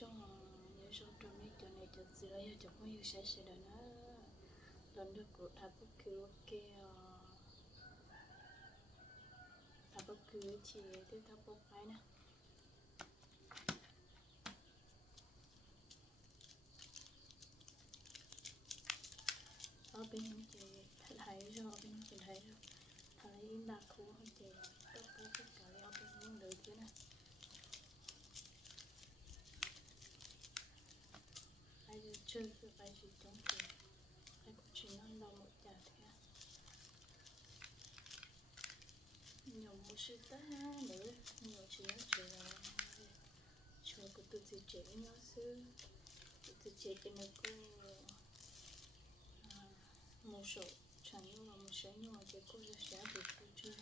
xong nhớ xong trong mấy chỗ này cho gì đó cho cũng yêu sẽ đó nó lần được của thà bất cứ ok thà bất cứ chỉ để thà bất phải nè ở bên chị thấy rồi bên chị thấy rồi thấy là khu hơn chị tất cả ở bên muốn được thế này ai giờ chơi với ai chỉ trong chị ai cũng chỉ nói là một chả thế nhiều một sự ta nữa nhiều chuyện là cho của tụi chị trẻ nhỏ xưa tụi chị cái này cô một số chẳng nhưng mà một số nhưng mà cái cô sẽ được cô chơi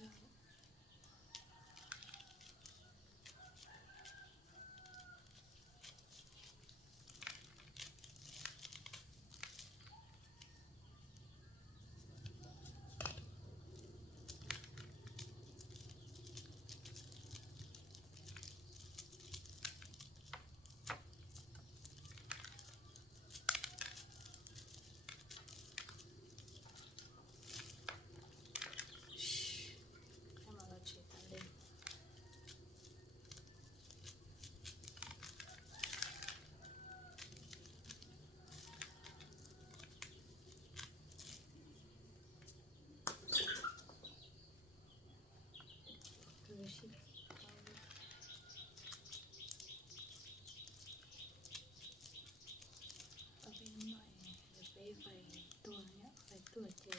phải tuổi thì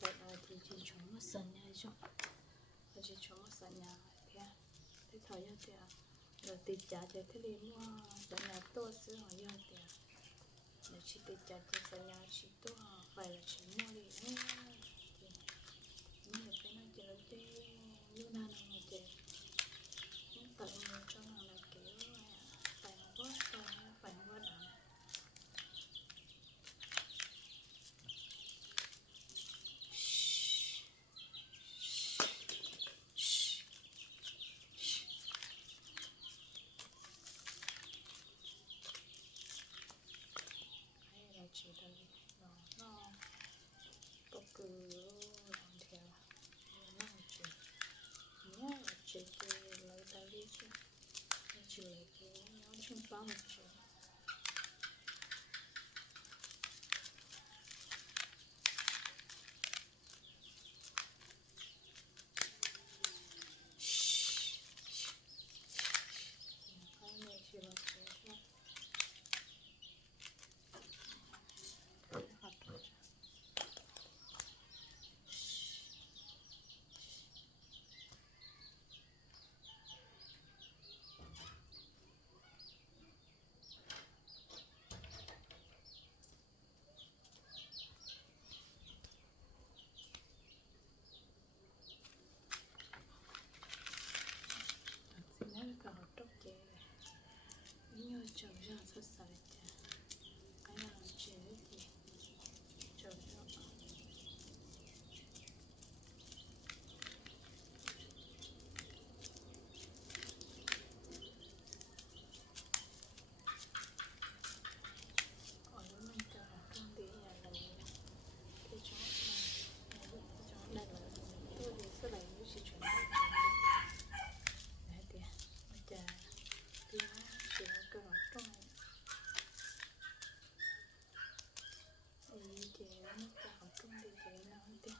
vậy là thì chỉ chúng một sân nhà chứ và chỉ chúng một sân nhà thế thế thời gian thì rồi tiền trả cho thế đi mua sân nhà tôi xứ họ giờ thì nếu chỉ tiền trả cho sân nhà chỉ tôi phải là chỉ mua đi thì nhưng mà cái nó chờ đi như nào mà chờ những tận người cho nó là kiểu phải quá đã chỉ đây nó có cứ làm theo nó chỉ nhớ là chỉ cái lấy tay đi chứ chỉ lấy cái nó trong bao một chỗ cái này chỉ là cái cả học tốt chế như trồng ra rất sạch cái nào làm chế thì trồng ra ở đó mình cả học trong tí nhà là cái chó đây là tôi thì sẽ lại như chỉ chuyển đấy thì bây giờ thì nó chỉ có cơ hội trong này thì nó cả học trong thì nó thì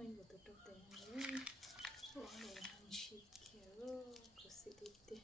hơi của tôi trong tiền nữa uống để hành chi kiểu của sự đi tiền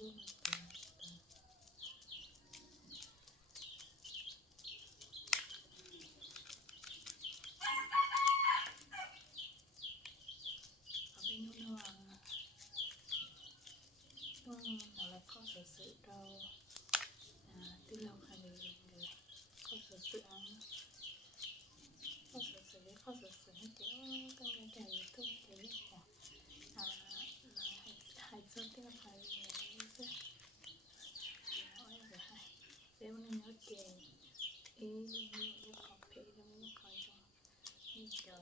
luôn ở bên nó nó là có sự đâu từ lâu hay người có sự ăn có sự đấy có sự hết kiểu con gái trẻ tôi thấy hai số tiếng phải nói về hai nếu nó nhớ tiền ý nó có phê nó có cho như kiểu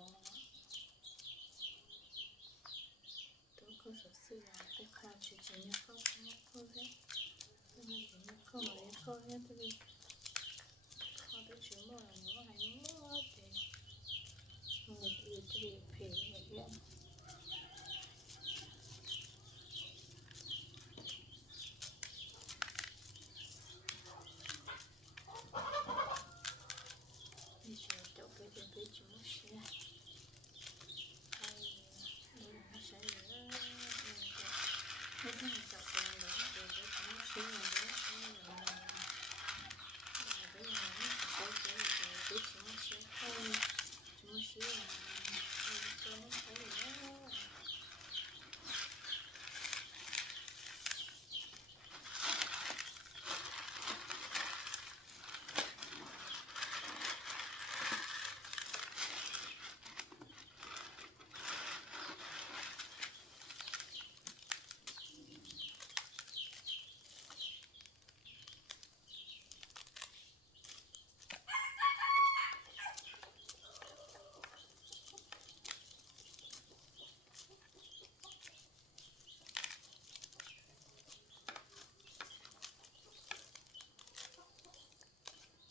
tôi có sự tôi khai chỉ nhớ có thế tôi chỉ nhớ có mà nhớ có nhớ tôi có tôi chỉ mua là những cái mua thì người yêu thì phê người yêu như kiểu chỗ cái chỉ mua xe hay đây là nó sẽ nữa cái này chọc vào đó thì cái chỉ mua xe là đó bây giờ nó sẽ cái chỉ mua xe thôi chỉ mua xe là cho nó thấy đó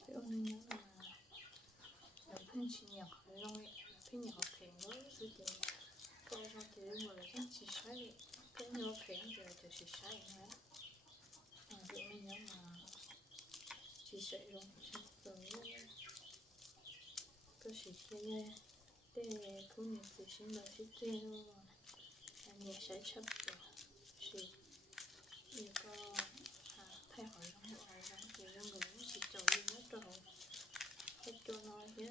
cái ông nhớ là ở bên chị nhỏ khỏi lôi bên nhỏ phèn đó sự tình cô ra thì mua là cái chỉ sai cái nhỏ phèn rồi thì chỉ sai nữa cái ông nhớ mà chỉ sai luôn chắc rồi có sự kia để cũng nhận sự sinh là sự kia luôn anh nhớ sai chấp rồi sự nhiều có thay hỏi long bộ ai gắn thì long người cũng chỉ trò gì hết rồi hết cho nói thế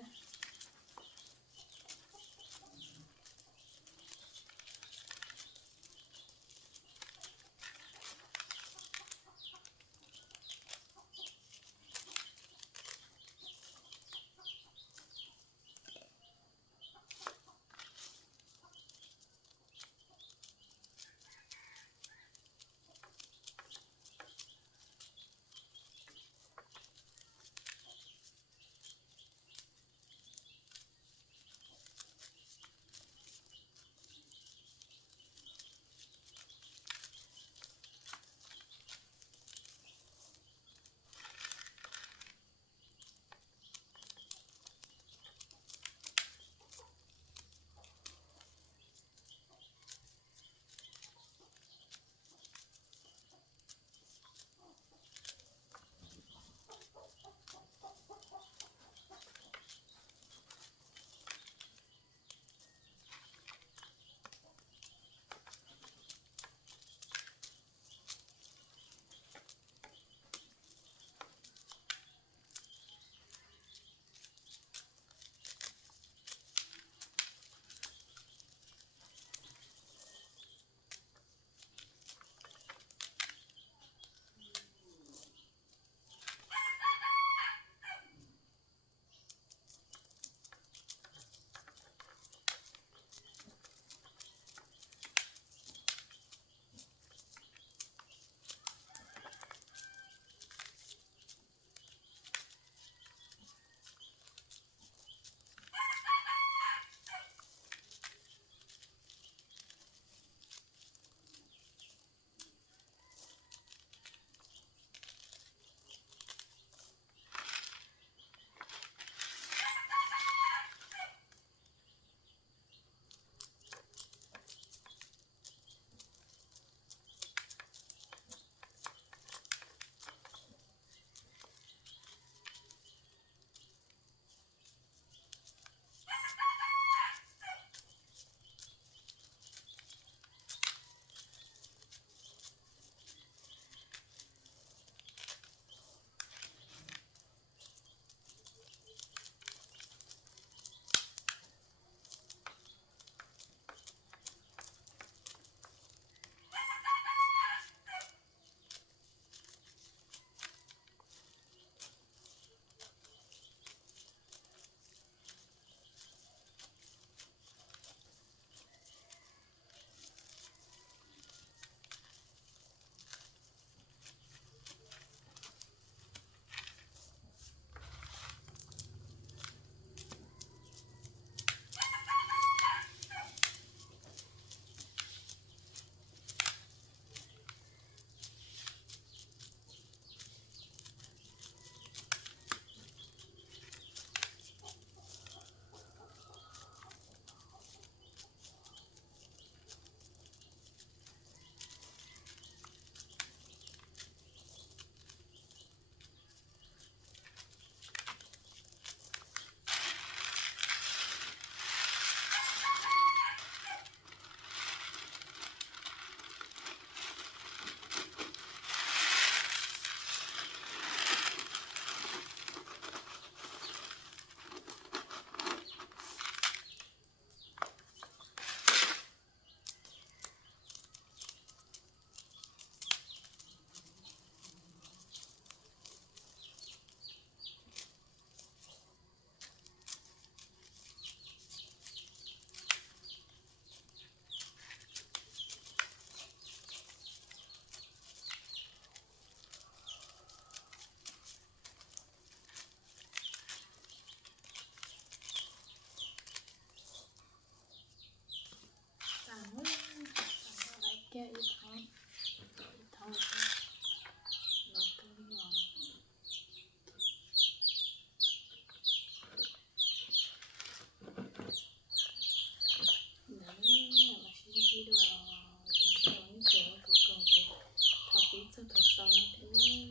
sao thật sao nó thế này